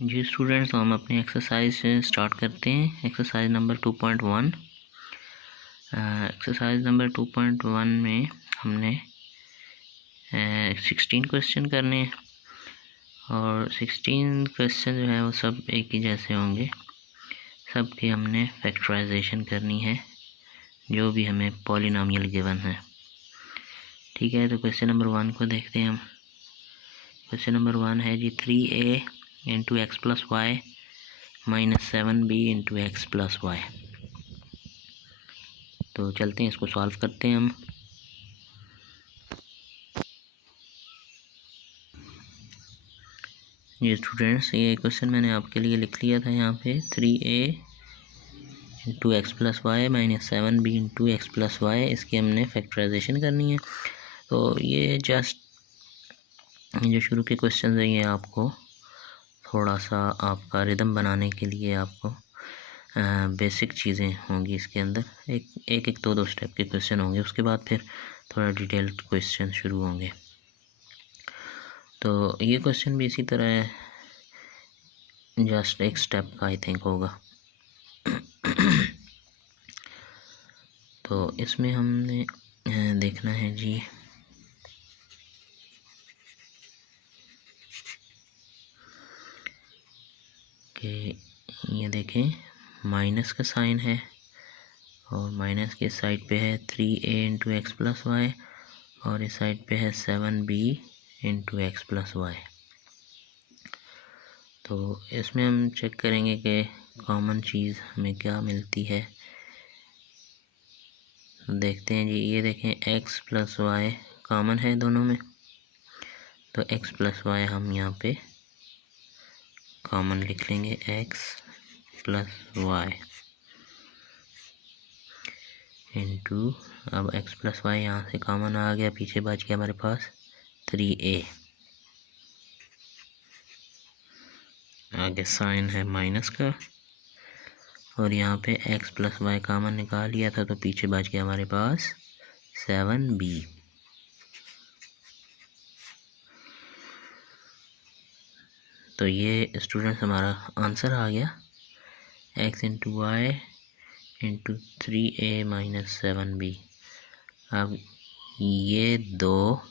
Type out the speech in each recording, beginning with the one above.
जी students, तो हम अपनी एक्सरसाइज स्टार्ट करते हैं। Exercise number 2.1। एक्सरसाइज नंबर 2.1 में हमने 16 क्वेश्चन करने हैं और 16 क्वेश्चन जो है वो सब एक ही जैसे होंगे। सब की हमने फैक्टराइजेशन करनी है जो भी हमें पॉलिनोमियल गिवन है। ठीक है, तो क्वेश्चन नंबर 1 को देखते हैं हम। क्वेश्चन नंबर 1 है जी 3a into x plus Y minus 7b into x plus Y. तो चलते हैं, इसको सॉल्व करते हैं हम। ये स्टूडेंट्स, ये क्वेश्चन मैंने आपके लिए लिख लिया था यहाँ पे। 3a into x plus Y minus 7b into x plus Y, इसकी हमने फैक्टराइजेशन करनी है। तो ये जस्ट जो शुरू के क्वेश्चन है, ये आपको थोड़ा सा आपका रिदम बनाने के लिए आपको बेसिक चीज़ें होंगी इसके अंदर। एक दो स्टेप के क्वेश्चन होंगे, उसके बाद फिर थोड़ा डिटेल्ड क्वेश्चन शुरू होंगे। तो ये क्वेश्चन भी इसी तरह है, जस्ट एक स्टेप का आई थिंक होगा। तो इसमें हमने देखना है जी कि ये देखें, माइनस का साइन है और माइनस के साइड पे है 3a into x plus Y और इस साइड पे है 7b into x plus Y. तो इसमें हम चेक करेंगे कि कॉमन चीज़ हमें क्या मिलती है। तो देखते हैं जी, ये देखें x प्लस वाई कॉमन है दोनों में, तो x प्लस वाई हम यहाँ पे कॉमन लिख लेंगे, x प्लस वाई इंटू, अब x प्लस वाई यहाँ से कॉमन आ गया, पीछे बच गया हमारे पास 3a, आगे साइन है माइनस का और यहाँ पे x प्लस वाई कॉमन निकाल लिया था, तो पीछे बच गया हमारे पास 7b। तो ये स्टूडेंट्स हमारा आंसर आ गया, x into Y into 3a minus 7b। अब ये दो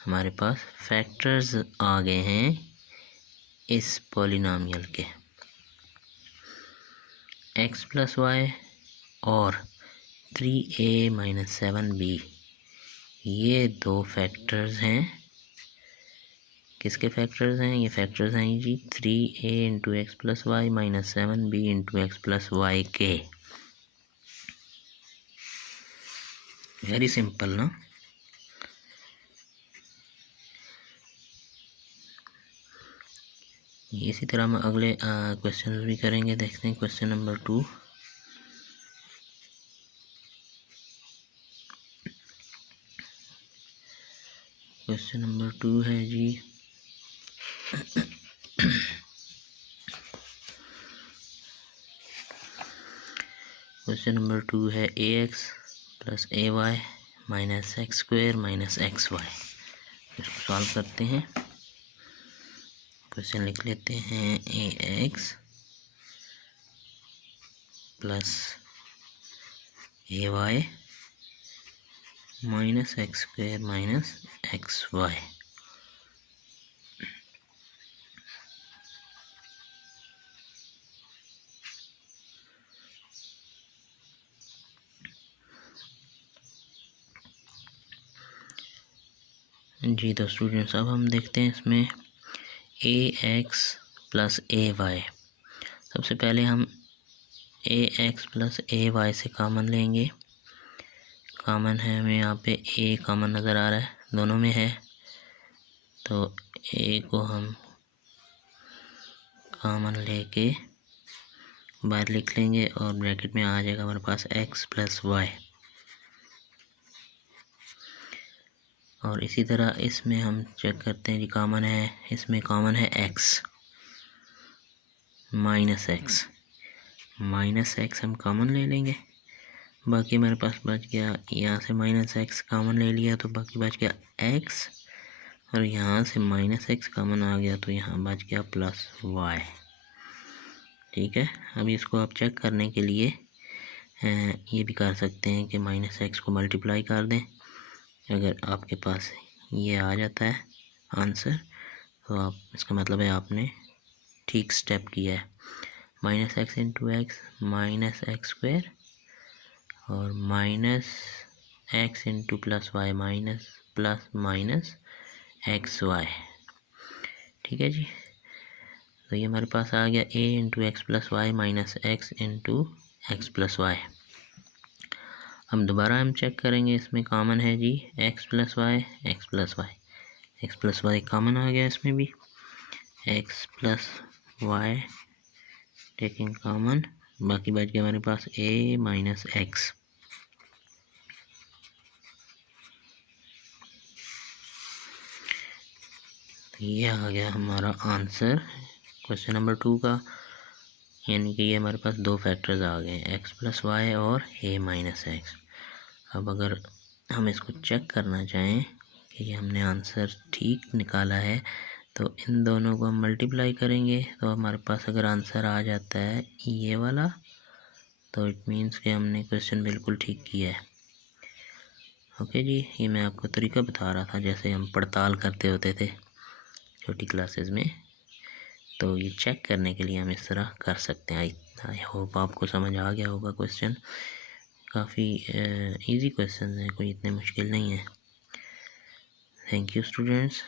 हमारे पास फैक्टर्स आ गए हैं इस पॉलिनोमियल के, x प्लस वाई और 3a माइनस 7b। ये दो फैक्टर्स हैं, किसके फैक्टर्स हैं? ये फैक्टर्स हैं जी 3a into x plus Y minus 7b into x plus Y के। वेरी सिंपल ना। इसी तरह हम अगले क्वेश्चन भी करेंगे। देखते हैं क्वेश्चन नंबर 2। क्वेश्चन नंबर 2 है जी क्वेश्चन नंबर 2 है ax plus ay minus x square minus x y. इसको सॉल्व करते हैं। क्वेश्चन लिख लेते हैं, ax plus ay minus x square minus x y. जी तो स्टूडेंट्स, अब हम देखते हैं इसमें ax प्लस ay। सबसे पहले हम ax प्लस ay से कॉमन लेंगे। कॉमन है हमें यहाँ पे a कॉमन नज़र आ रहा है, दोनों में है, तो a को हम कॉमन लेके बाहर लिख लेंगे और ब्रैकेट में आ जाएगा हमारे पास x प्लस वाई। और इसी तरह इसमें हम चेक करते हैं जी, कॉमन है, इसमें कॉमन है x माइनस एक्स हम कॉमन ले लेंगे। बाकी हमारे पास बच गया, यहाँ से माइनस एक्स कॉमन ले लिया तो बाकी बच गया x और यहाँ से -x कॉमन आ गया तो यहाँ बच गया +y। ठीक है, अभी इसको आप चेक करने के लिए ये भी कर सकते हैं कि -x को मल्टीप्लाई कर दें। अगर आपके पास ये आ जाता है आंसर तो आप, इसका मतलब है आपने ठीक स्टेप किया है। -x इंटू एक्स -x² और -x इंटू +y -+-xy। ठीक है जी, तो ये हमारे पास आ गया a into x plus y -x into x plus y. अब दोबारा हम चेक करेंगे, इसमें कॉमन है जी x plus y x plus y common आ गया इसमें भी, x plus y taking common, बाकी बच गया हमारे पास a माइनस एक्स। ये आ गया हमारा आंसर क्वेश्चन नंबर 2 का, यानी कि ये हमारे पास दो फैक्टर्स आ गए हैं, x प्लस वाई और a माइनस एक्स। अब अगर हम इसको चेक करना चाहें कि ये हमने आंसर ठीक निकाला है तो इन दोनों को हम मल्टीप्लाई करेंगे, तो हमारे पास अगर आंसर आ जाता है ये वाला तो इट मीन्स कि हमने क्वेश्चन बिल्कुल ठीक किया है। ओके जी, ये मैं आपको तरीका बता रहा था जैसे हम पड़ताल करते होते थे छोटी क्लासेस में, तो ये चेक करने के लिए हम इस तरह कर सकते हैं। आई होप आपको समझ आ गया होगा। क्वेश्चन काफ़ी इजी क्वेश्चन है, कोई इतने मुश्किल नहीं है। Thank you students.